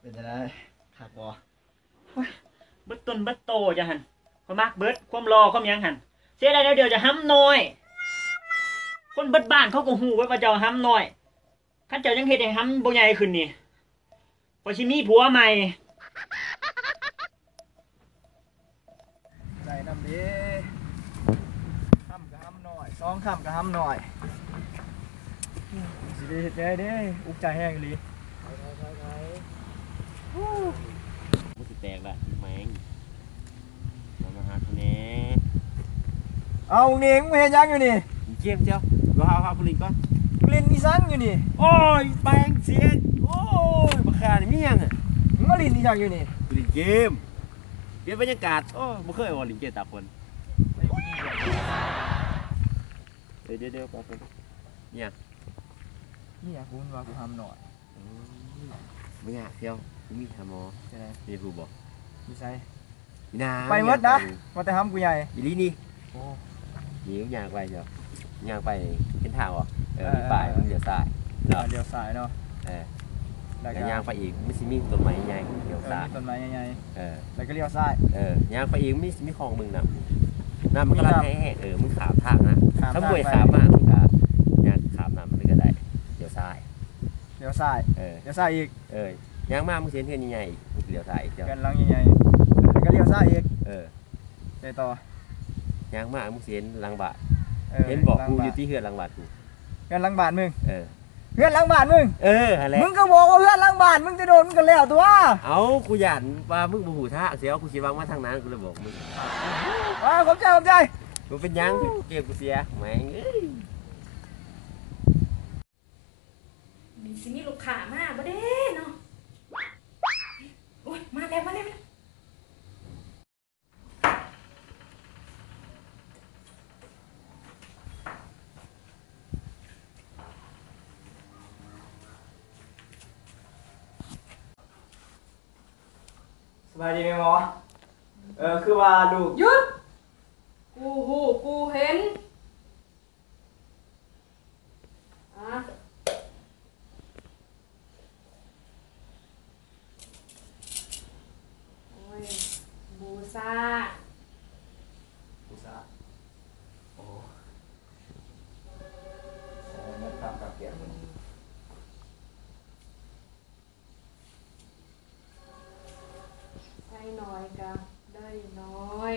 เป็นจะได้ขับบอเบิดต้นเบิดโตจะหันความมักเบิดความรอความยังหันเสียได้แล้วเดี๋ยวจะห้ำน้อยคนเบิดบ้านเขาก็หูไว้ว่าเจ้าห้ำน้อยข้าเจ้ายังเฮ็ดให้ห้ำบ่ใหญ่ขึ้นนี่พอชิมีผัวใหม่ใจน้ำดีห้ำกับห้ำหน่อยสองห้ำกับห้ำหน่อยสิได้เฮ็ดได้เด้อุกใจแห้งเลยมุสิแตกละแมงมาหาคนนี้เอาเน่งไม่เห็นยังอยู่นี่เจียมเจ้าก็เอาผลิตก่อนกลิ่นนี่ซังอยู่นี่โอ้ยแปลงเสียโอ้ยบักขานี่มียังอ่ะมาลินนี่ซังอยู่นี่ผลิตเกมเปลี่ยนบรรยากาศโอ้ไม่เคยว่าลินเกมตาคนเดี๋ยวแป๊บนึงเนี่ยนี่อยากคุณว่ากูทำหน่อยไม่อยากเที่ยวกูมีทำหมอใช่ไหมมีกูบอกมีใช่นาไปวัดนะมาแต่ทำกูใหญ่อีลี่นี่โอ้ยอยากไปเจ้าอยากไปเห็นทางวะมีป่ายมันเลี้ยวซ้ายเลี้ยวซ้ายเนาะแล้วก็ย่างไปอีกไม่สิมีต้นไม้ใหญ่เลี้ยวซ้ายต้นไม้ใหญ่แล้วก็เลี้ยวซ้ายย่างไปอีกมีคลองมึงนะน้ำมันก็รัดแห้งมึงขามทางนะถ้าบ่วยขามมากมึงก็ย่างขามน้ำมันก็ได้เลี้ยวซ้ายเลี้ยวซ้ายอีกย่างมากมึงเสียเทียนใหญ่เลี้ยวซ้ายเกันลังใหญ่แล้วก็เลี้ยวซ้ายอีกไปต่อย่างมากมึงเสียนลังบาทเห็นบอกกูอยู่ที่เฮือนลังบาทกูเฮือนลังบาทมึงเฮือนลังบาทมึงอะไรมึงก็บอกว่าเฮือนลังบาทมึงจะโดนกันแล้วตัวเอากูหยันว่ามึงบูหูท่าเสียกูคิดว่ามาทางนั้นกูเลยบอกมึงขอบใจกูเป็นยังเก็บกูเสียแม่งมีสิมีลูกค้ามาบ่เด้เนาะโอ้ยมาแล้วสบายดีไหมหมอคือว่าลูกหยุดกูเห็นโอ้ยบูซ่าโอ้ไม่ตามกับเกียร์มึงใส่หน่อยกะได้น้อย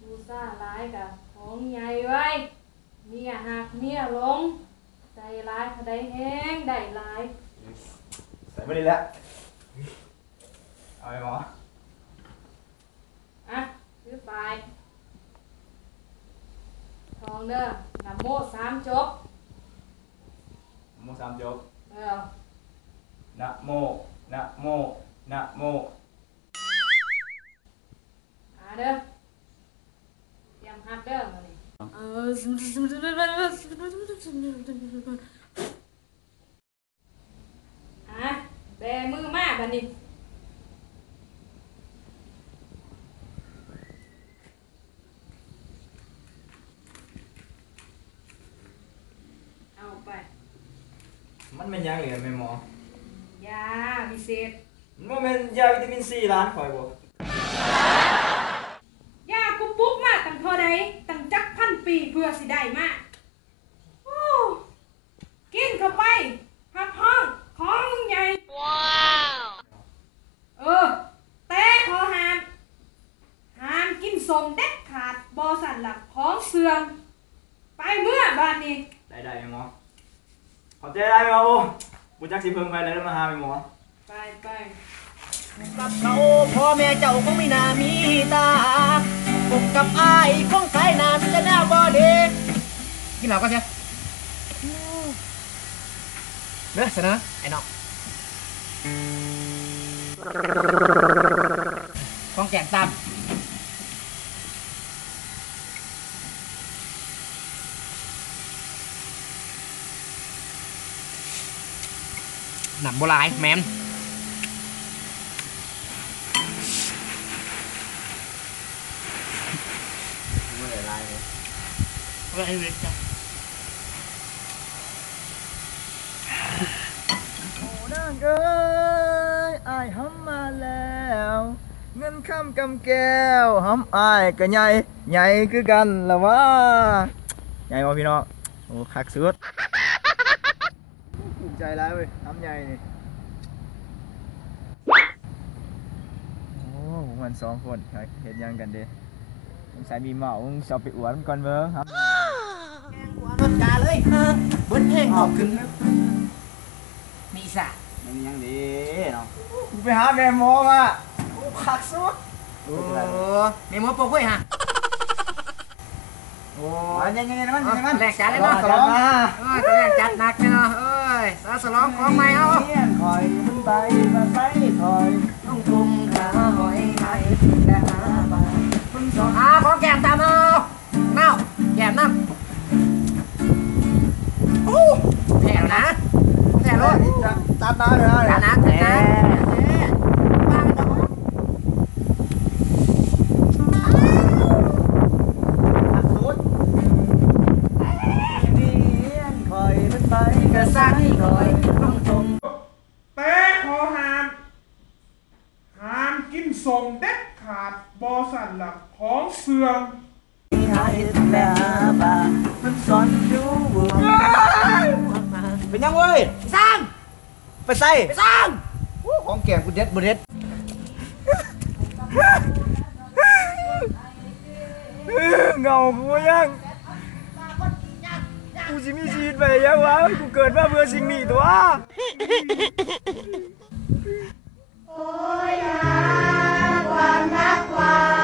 บูซ่าร้ายกะของใหญ่ไว้เมียหักเมียลงใจร้ายถ้าได้แห้งได้ร้ายใส่ไม่ได้แล้วเอาไปหมอซื้อไปทองเด้อนะโม3 จบนะโม3 จบนะโมนะโมนะโมเด้อเตรียมหัดเด้อมานี่แบมือมาบัดนี้เอาไปมันเป็นยังไงแม่หมอยาพิเศษมันเป็นยาวิตามินซีร้านข่อยบ่ยากูปุ๊กมาตั้งเท่าใดตั้งจัก1,000 ปีเพื่อสิได้มาโอ้กินเข้าไปหับห้องของมึงใหญ่ว้าวแต่ขอห้ามกินสมเด็ดขาดบ่สั่นหลักของเสื่อมไปเมื่อบ้านนี้ได้แม่หมอขอบใจได้ไหมครับผมจักสิเพิ่งไปแล้วมาหาแม่หมอไปกับเขาพ่อแม่เจ้าคงไม่น่ามีตาผมกับอ้ายคงใครน่ามีแต่หน้าบ่เด็กกินเหล้าก็เชียเด้อเสนอไอ้น้องกองแกงตามหนับโบราณแมนไม่ได้ลายเลยก็ไอ้เล็กจ้ะ เอ้ยอายหำมาแล้วเงินคำกำแก้วหำอายก็ใหญ่คือกันละวะใหญ่บ่พี่น้องโอ้คักสุดภูมิใจแล้วเว้ยหำใหญ่นี่โอ้มันสองคนเห็นยังกันเด้มึงใส่มีเมามึงสอบไปอวดมันก่อนเบิ่งครับรถกาเลยเบิ้ลเพลงออกขึ้นมีสะมันยังดีเนาะกูไปหาแม่หมอมาคักสุดโอ้แม่หมอปกไว้ฮะโอ้ยยังมันแรกจัดเลยเนาะสลองแรกจัดหนักเนาะเอ้ยสลองของใหม่เอาคอยมันไปมาไปคอยต้องทุ่งขาหอยไทยและหาบาคุณสอนของแก้มตามเอาเน่าแก้มน้ำโอ้แผ่นะแผ่รถตัดน้ำเลยตัดน้ำตัดน้ำแต่ขอห้ามกินสมเด็ดขาดบอสันหลักของเสื่อมเป็นยังเว้ยสร้างไปใส่ไปสร้างของแก่กูเด็ดบุเด็ดเงากูยังกูจะมีชีวิตไปยังวะกูเกิดมาเพื่อสิ่งนี้ตัวโอ้ยความรักความ